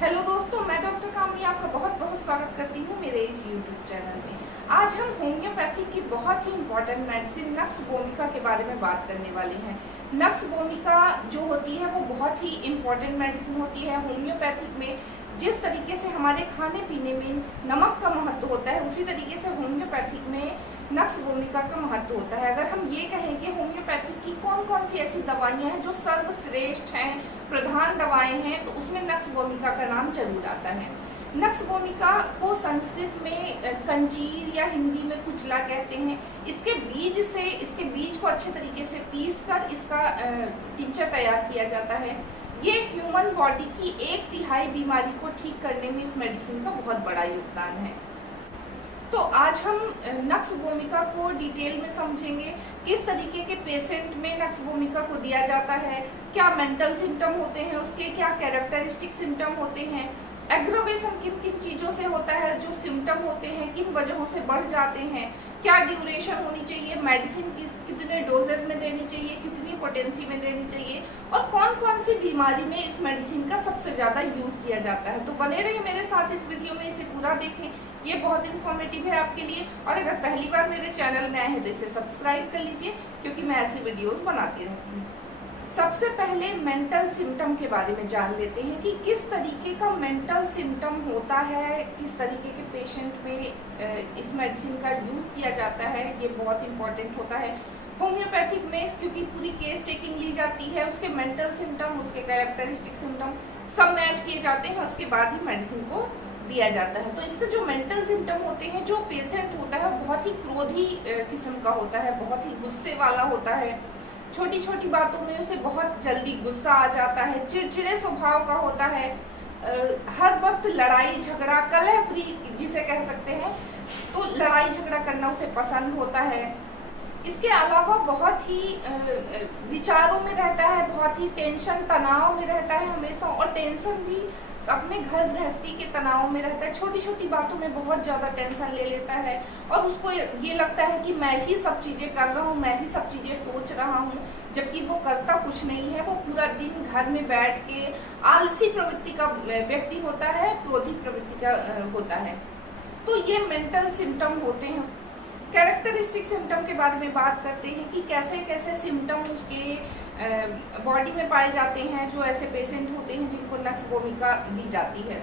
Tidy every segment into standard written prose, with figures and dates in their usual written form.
Hello दोस्तों, मैं doctor कामनी आपका बहुत बहुत स्वागत करती हूँ मेरे इस यूट्यूब चैनल में। आज हम होम्योपैथी की बहुत ही इम्पॉर्टेंट मेडिसिन नक्स वोमिका के बारे में बात करने वाले हैं। नक्स वोमिका जो होती है वो बहुत ही इम्पॉर्टेंट मेडिसिन होती है। होम्योपैथिक में जिस तरीके से हमारे खाने पीने में नमक का महत्व होता है, उसी तरीके से होम्योपैथिक में नक्स वोमिका का महत्व होता है। अगर हम ये कहें कि होम्योपैथिक की कौन कौन सी ऐसी दवाइयाँ हैं जो सर्वश्रेष्ठ हैं, प्रधान दवाएं हैं, तो उसमें नक्स वोमिका का नाम जरूर आता है। नक्स वोमिका को संस्कृत में कंजीर या हिंदी में कुचला कहते हैं। इसके बीज को अच्छे तरीके से पीसकर इसका टिंचर तैयार किया जाता है। ये ह्यूमन बॉडी की 1/3 बीमारी को ठीक करने में इस मेडिसिन का बहुत बड़ा योगदान है। तो आज हम नक्स वोमिका को डिटेल में समझेंगे। किस तरीके के पेशेंट में नक्स वोमिका को दिया जाता है, क्या मेंटल सिम्टम होते हैं उसके, क्या कैरेक्टरिस्टिक सिम्टम होते हैं, एग्रोवेशन किन किन चीज़ों से होता है, जो सिम्टम होते हैं किन वजहों से बढ़ जाते हैं, क्या ड्यूरेशन होनी चाहिए, मेडिसिन कितने डोजेज में देनी चाहिए, कितनी पोटेंसी में देनी चाहिए, और कौन कौन सी बीमारी में इस मेडिसिन का सबसे ज़्यादा यूज़ किया जाता है। तो बने रहिए मेरे साथ इस वीडियो में, इसे पूरा देखें, ये बहुत इन्फॉर्मेटिव है आपके लिए। और अगर पहली बार मेरे चैनल में आए हैं तो इसे सब्सक्राइब कर लीजिए, क्योंकि मैं ऐसी वीडियोस बनाती रहती हूँ। सबसे पहले मेंटल सिम्टम के बारे में जान लेते हैं कि किस तरीके का मेंटल सिम्टम होता है, किस तरीके के पेशेंट में इस मेडिसिन का यूज़ किया जाता है। ये बहुत इंपॉर्टेंट होता है होम्योपैथिक में, क्योंकि पूरी केस टेकिंग ली जाती है, उसके मेंटल सिम्टम, उसके कैरेक्टरिस्टिक सिम्टम सब मैच किए जाते हैं, उसके बाद ही मेडिसिन को दिया जाता है। तो इसके जो मेंटल सिम्टम होते हैं, जो पेशेंट होता है वो बहुत ही क्रोधी किस्म का होता है, बहुत ही गुस्से वाला होता है, छोटी छोटी बातों में उसे बहुत जल्दी गुस्सा आ जाता है, चिड़चिड़े स्वभाव का होता है, हर वक्त लड़ाई झगड़ा, कलह प्रिय जिसे कह सकते हैं, तो लड़ाई झगड़ा करना उसे पसंद होता है। इसके अलावा बहुत ही विचारों में रहता है, बहुत ही टेंशन तनाव में रहता है हमेशा, और टेंशन भी अपने घर गृहस्थी के तनाव में रहता है। छोटी छोटी बातों में बहुत ज़्यादा टेंशन ले लेता है, और उसको ये लगता है कि मैं ही सब चीज़ें कर रहा हूँ, मैं ही सब चीज़ें सोच रहा हूँ, जबकि वो करता कुछ नहीं है। वो पूरा दिन घर में बैठ के आलसी प्रवृत्ति का व्यक्ति होता है, क्रोधी प्रवृत्ति का होता है। तो ये मेंटल सिम्टम होते हैं। कैरेक्टरिस्टिक सिम्टम के बारे में बात करते हैं कि कैसे कैसे सिम्टम उसके बॉडी में पाए जाते हैं, जो ऐसे पेशेंट होते हैं जिनको नक्स वोमिका दी जाती है।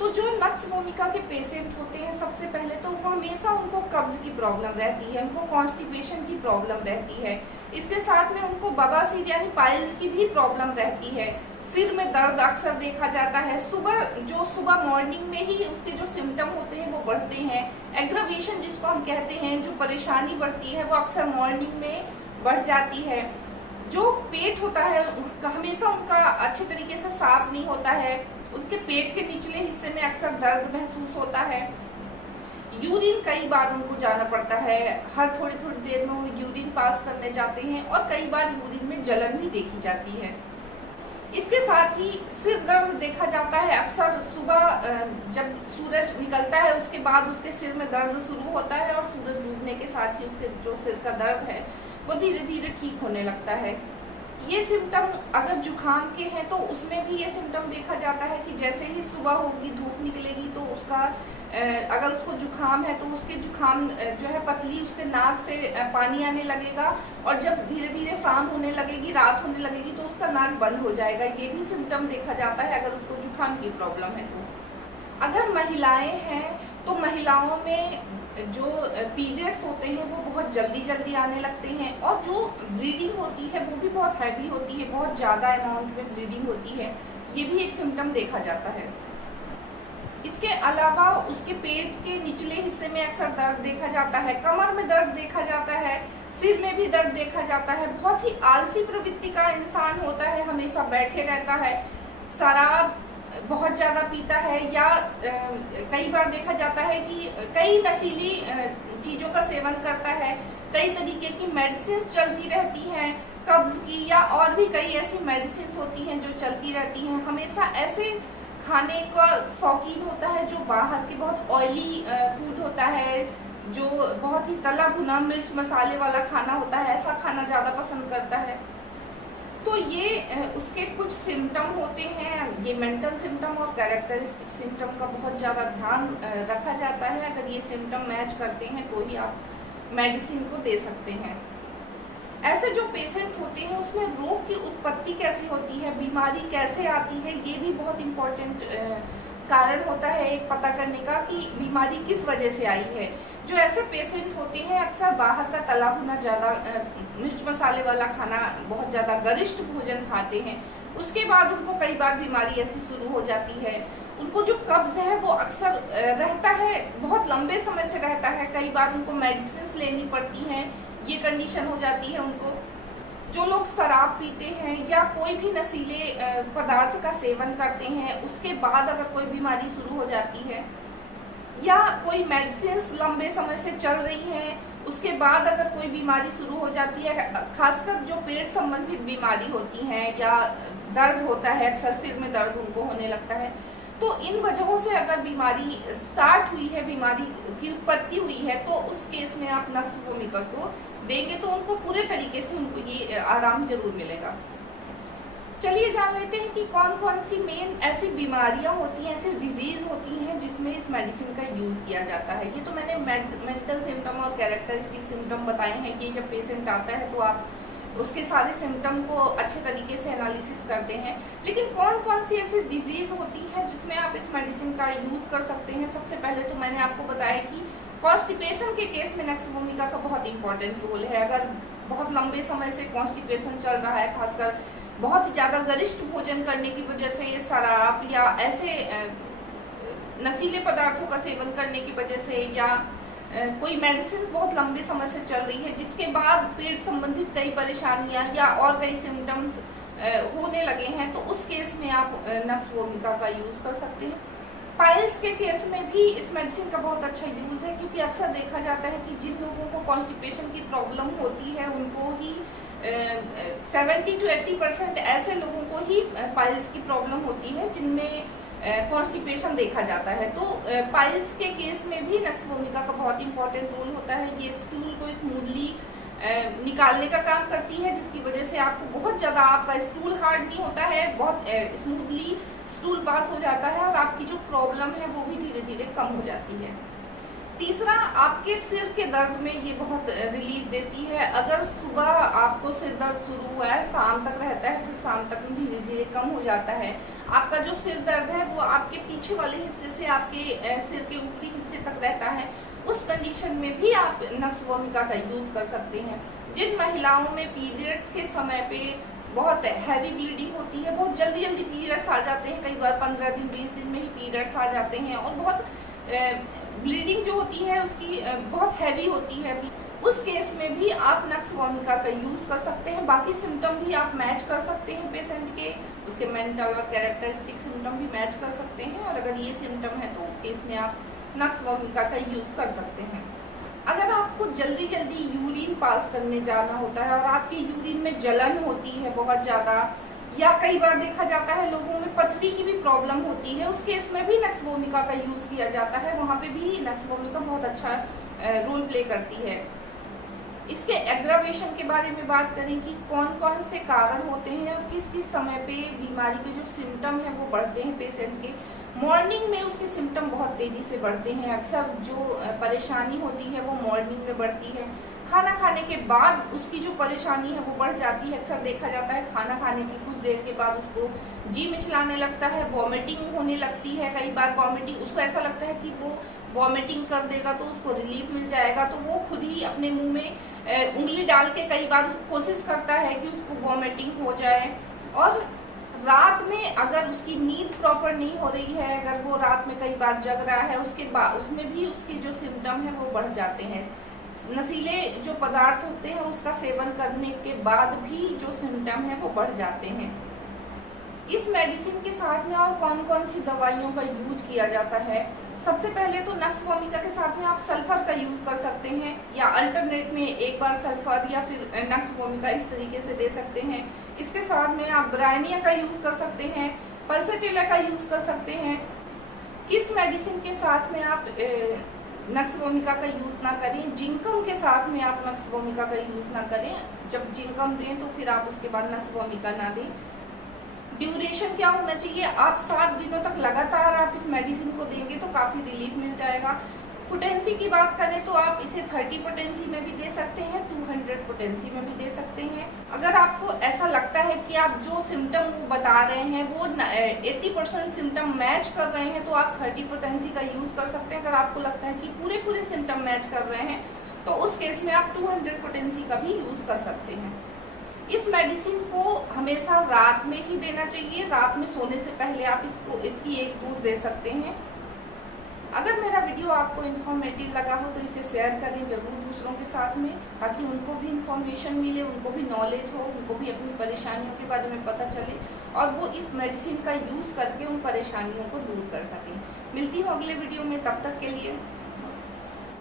तो जो नक्स वोमिका के पेशेंट होते हैं, सबसे पहले तो वो हमेशा उनको कब्ज की प्रॉब्लम रहती है, उनको कॉन्स्टिपेशन की प्रॉब्लम रहती है, इसके साथ में उनको बवासीर यानी पाइल्स की भी प्रॉब्लम रहती है। सिर में दर्द अक्सर देखा जाता है। सुबह मॉर्निंग में ही उसके जो सिम्टम होते हैं वो बढ़ते हैं। एग्रावेशन जिसको हम कहते हैं, जो परेशानी बढ़ती है, वो अक्सर मॉर्निंग में बढ़ जाती है। जो पेट होता है हमेशा उनका अच्छे तरीके से साफ नहीं होता है, उसके पेट के निचले हिस्से में अक्सर दर्द महसूस होता है। यूरिन कई बार उनको जाना पड़ता है, हर थोड़ी थोड़ी देर में वो यूरिन पास करने जाते हैं, और कई बार यूरिन में जलन भी देखी जाती है। इसके साथ ही सिर दर्द देखा जाता है। अक्सर सुबह जब सूरज निकलता है उसके बाद उसके सिर में दर्द शुरू होता है, और सूरज डूबने के साथ ही उसके जो सिर का दर्द है वो धीरे धीरे ठीक होने लगता है। ये सिम्टम अगर जुखाम के हैं तो उसमें भी ये सिम्टम देखा जाता है कि जैसे ही सुबह होगी, धूप निकलेगी, तो उसका अगर उसको जुखाम है तो उसके जुखाम जो है पतली उसके नाक से पानी आने लगेगा, और जब धीरे धीरे शाम होने लगेगी, रात होने लगेगी, तो उसका नाक बंद हो जाएगा। ये भी सिम्टम देखा जाता है अगर उसको जुखाम की प्रॉब्लम है तो। अगर महिलाएं हैं तो महिलाओं में जो पीरियड्स होते हैं वो बहुत जल्दी जल्दी आने लगते हैं, और जो ब्लीडिंग होती है वो भी बहुत हैवी होती है, बहुत ज़्यादा अमाउंट में ब्लीडिंग होती है। ये भी एक सिम्टम देखा जाता है। इसके अलावा उसके पेट के निचले हिस्से में अक्सर दर्द देखा जाता है, कमर में दर्द देखा जाता है, सिर में भी दर्द देखा जाता है। बहुत ही आलसी प्रवृत्ति का इंसान होता है, हमेशा बैठे रहता है, शराब बहुत ज़्यादा पीता है, या कई बार देखा जाता है कि कई नशीली चीज़ों का सेवन करता है। कई तरीके की मेडिसिन चलती रहती हैं कब्ज की, या और भी कई ऐसी मेडिसिन होती हैं जो चलती रहती हैं। हमेशा ऐसे खाने का शौकीन होता है जो बाहर के बहुत ऑयली फूड होता है, जो बहुत ही तला भुना मिर्च मसाले वाला खाना होता है, ऐसा खाना ज़्यादा पसंद करता है। तो ये उसके कुछ सिम्टम होते हैं। ये मेंटल सिम्टम और कैरेक्टरिस्टिक सिम्टम का बहुत ज़्यादा ध्यान रखा जाता है। अगर ये सिम्टम मैच करते हैं तो ही आप मेडिसिन को दे सकते हैं। ऐसे जो पेशेंट होते हैं उसमें रोग की उत्पत्ति कैसी होती है, बीमारी कैसे आती है, ये भी बहुत इम्पोर्टेंट कारण होता है एक पता करने का कि बीमारी किस वजह से आई है। जो ऐसे पेशेंट होते हैं अक्सर बाहर का तला भुना ज़्यादा मिर्च मसाले वाला खाना, बहुत ज़्यादा गरिष्ठ भोजन खाते हैं, उसके बाद उनको कई बार बीमारी ऐसी शुरू हो जाती है। उनको जो कब्ज है वो अक्सर रहता है, बहुत लंबे समय से रहता है, कई बार उनको मेडिसिन लेनी पड़ती हैं, ये कंडीशन हो जाती है उनको। जो लोग शराब पीते हैं या कोई भी नशीले पदार्थ का सेवन करते हैं, उसके बाद अगर कोई बीमारी शुरू हो जाती है, या कोई मेडिसिन लंबे समय से चल रही हैं, उसके बाद अगर कोई बीमारी शुरू हो जाती है, खासकर जो पेट संबंधित बीमारी होती हैं या दर्द होता है, अक्सर सिर में दर्द उनको होने लगता है, तो इन वजहों से अगर बीमारी स्टार्ट हुई है, बीमारी की उत्पत्ति हुई है, तो उस केस में आप नक्स भूमिका को देंगे तो उनको पूरे तरीके से उनको ये आराम जरूर मिलेगा। चलिए जान लेते हैं कि कौन कौन सी मेन ऐसी बीमारियां होती हैं, ऐसी डिजीज होती हैं जिसमें इस मेडिसिन का यूज किया जाता है। ये तो मैंने मेंटल सिम्टम और कैरेक्टरिस्टिक सिम्टम बताए हैं कि जब पेशेंट आता है तो आप उसके सारे सिम्टम को अच्छे तरीके से एनालिसिस करते हैं। लेकिन कौन कौन सी ऐसी डिजीज होती है जिसमें आप इस मेडिसिन का यूज कर सकते हैं। सबसे पहले तो मैंने आपको बताया कि कॉन्स्टिपेशन के केस में नक्स भूमिका का बहुत इंपॉर्टेंट रोल है। अगर बहुत लंबे समय से कॉन्स्टिपेशन चल रहा है, खासकर बहुत ज़्यादा गरिष्ठ भोजन करने की वजह से, शराब या ऐसे नशीले पदार्थों का सेवन करने की वजह से, या कोई मेडिसिन बहुत लंबे समय से चल रही है जिसके बाद पेट संबंधित कई परेशानियां या और कई सिम्टम्स होने लगे हैं, तो उस केस में आप नक्स भूमिका का यूज़ कर सकते हैं। पाइल्स के केस में भी इस मेडिसिन का बहुत अच्छा यूज़ है, क्योंकि अक्सर देखा जाता है कि जिन लोगों को कॉन्स्टिपेशन की प्रॉब्लम होती है उनको ही 70 to 80% ऐसे लोगों को ही पाइल्स की प्रॉब्लम होती है जिनमें कॉन्स्टिपेशन देखा जाता है। तो पाइल्स के केस में भी नक्स भूमिका का बहुत इंपॉर्टेंट रोल होता है। ये स्टूल को स्मूथली निकालने का काम करती है, जिसकी वजह से आपको बहुत ज़्यादा, आपका स्टूल हार्ड नहीं होता है, बहुत स्मूथली स्टूल पास हो जाता है और आपकी जो प्रॉब्लम है वो भी धीरे धीरे कम हो जाती है। तीसरा, आपके सिर के दर्द में ये बहुत रिलीफ देती है। अगर सुबह आपको सिर दर्द शुरू हुआ है, शाम तक रहता है, फिर शाम तक में धीरे धीरे कम हो जाता है। आपका जो सिर दर्द है वो आपके पीछे वाले हिस्से से आपके सिर के ऊपरी हिस्से तक रहता है, उस कंडीशन में भी आप नक्स भूमिका का यूज़ कर सकते हैं। जिन महिलाओं में पीरियड्स के समय पे बहुत हैवी ब्लीडिंग होती है, बहुत जल्दी जल्दी पीरियड्स आ जाते हैं, कई बार 15 दिन 20 दिन में ही पीरियड्स आ जाते हैं, और बहुत ब्लीडिंग जो होती है उसकी बहुत हैवी होती है, उस केस में भी आप नक्स भूमिका का यूज़ कर सकते हैं। बाकी सिम्टम भी आप मैच कर सकते हैं पेशेंट के, उसके मेंटल और कैरेक्टरिस्टिक सिम्टम भी मैच कर सकते हैं, और अगर ये सिम्टम है तो उस केस में आप नक्स भूमिका का यूज़ कर सकते हैं। अगर आपको जल्दी जल्दी यूरिन पास करने जाना होता है और आपकी यूरिन में जलन होती है बहुत ज़्यादा, या कई बार देखा जाता है लोगों में पथरी की भी प्रॉब्लम होती है, उस केस में भी नक्स भूमिका का यूज़ किया जाता है। वहाँ पे भी नक्स भूमिका बहुत अच्छा रोल प्ले करती है। इसके एग्रावेशन के बारे में बात करें कि कौन कौन से कारण होते हैं और किस किस समय पे बीमारी के जो सिम्टम है वो बढ़ते हैं पेशेंट के। मॉर्निंग में उसके सिम्टम बहुत तेज़ी से बढ़ते हैं, अक्सर जो परेशानी होती है वो मॉर्निंग में बढ़ती है। खाना खाने के बाद उसकी जो परेशानी है वो बढ़ जाती है, अक्सर देखा जाता है खाना खाने की कुछ देर के बाद उसको जी मिचलाने लगता है, वॉमिटिंग होने लगती है, कई बार वॉमिटिंग, उसको ऐसा लगता है कि वो वॉमिटिंग कर देगा तो उसको रिलीफ मिल जाएगा, तो वो खुद ही अपने मुंह में उंगली डाल के कई बार कोशिश करता है कि उसको वॉमिटिंग हो जाए। और रात में अगर उसकी नींद प्रॉपर नहीं हो रही है, अगर वो रात में कई बार जग रहा है, उसके बाद उसमें भी उसके जो सिम्टम है वो बढ़ जाते हैं। नशीले जो पदार्थ होते हैं उसका सेवन करने के बाद भी जो सिम्टम है वो बढ़ जाते हैं। इस मेडिसिन के साथ में और कौन कौन सी दवाइयों का यूज किया जाता है। सबसे पहले तो नक्स भूमिका के साथ में आप सल्फर का यूज कर सकते हैं, या अल्टरनेट में एक बार सल्फर या फिर नक्स भूमिका इस तरीके से दे सकते हैं। इसके साथ में आप ब्रायनिया का यूज कर सकते हैं, पल्सेटिला का यूज कर सकते हैं। किस मेडिसिन के साथ में आप नक्स भूमिका का यूज़ ना करें। जिंकम के साथ में आप नक्स भूमिका का यूज़ ना करें। जब जिंकम दें तो फिर आप उसके बाद नक्स भूमिका ना दें। ड्यूरेशन क्या होना चाहिए, आप 7 दिनों तक लगातार आप इस मेडिसिन को देंगे तो काफ़ी रिलीफ मिल जाएगा। पोटेंसी की बात करें तो आप इसे 30 पोटेंसी में भी दे सकते हैं, 200 पोटेंसी में भी दे सकते हैं। अगर आपको ऐसा लगता है कि आप जो सिम्टम वो बता रहे हैं वो 80% सिम्टम मैच कर रहे हैं तो आप 30 पोटेंसी का यूज़ कर सकते हैं। अगर आपको लगता है कि पूरे सिम्टम मैच कर रहे हैं तो उस केस में आप 200 पोटेंसी का भी यूज़ कर सकते हैं। इस मेडिसिन को हमेशा रात में ही देना चाहिए। रात में सोने से पहले आप इसकी एक डोज दे सकते हैं। अगर मेरा वीडियो आपको इन्फॉर्मेटिव लगा हो तो इसे शेयर करें जरूर दूसरों के साथ में, ताकि उनको भी इन्फॉर्मेशन मिले, उनको भी नॉलेज हो, उनको भी अपनी परेशानियों के बारे में पता चले और वो इस मेडिसिन का यूज़ करके उन परेशानियों को दूर कर सकें। मिलती हूँ अगले वीडियो में, तब तक के लिए